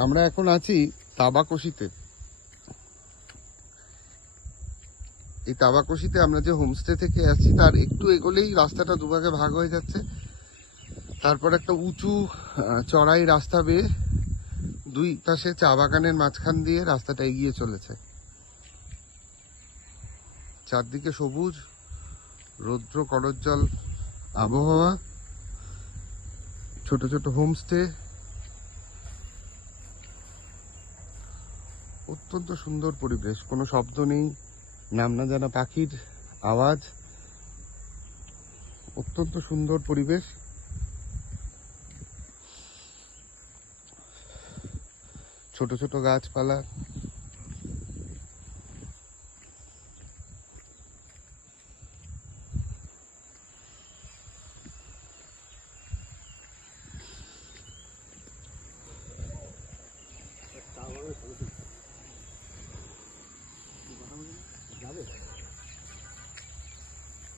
আমরা এখন আছি তাবাকশিতে। এই তাবাকশিতে আমরা যে হোমস্টে থেকে আসছি তার একটু এগোলেই রাস্তাটা দুভাগে ভাগ হয়ে যাচ্ছে। তারপর একটা উঁচু চড়াই রাস্তা বেয়ে দুই পাশে চা বাগানের মাঝখান দিয়ে রাস্তাটা এগিয়ে চলেছে। চারদিকে সবুজ, রৌদ্র করজ্জ্বল আবহাওয়া, ছোট ছোট হোমস্টে, অত্যন্ত সুন্দর পরিবেশ। কোনো শব্দ নেই, নাম না জানা পাখির আওয়াজ, অত্যন্ত সুন্দর পরিবেশ। ছোট ছোট গাছপালা,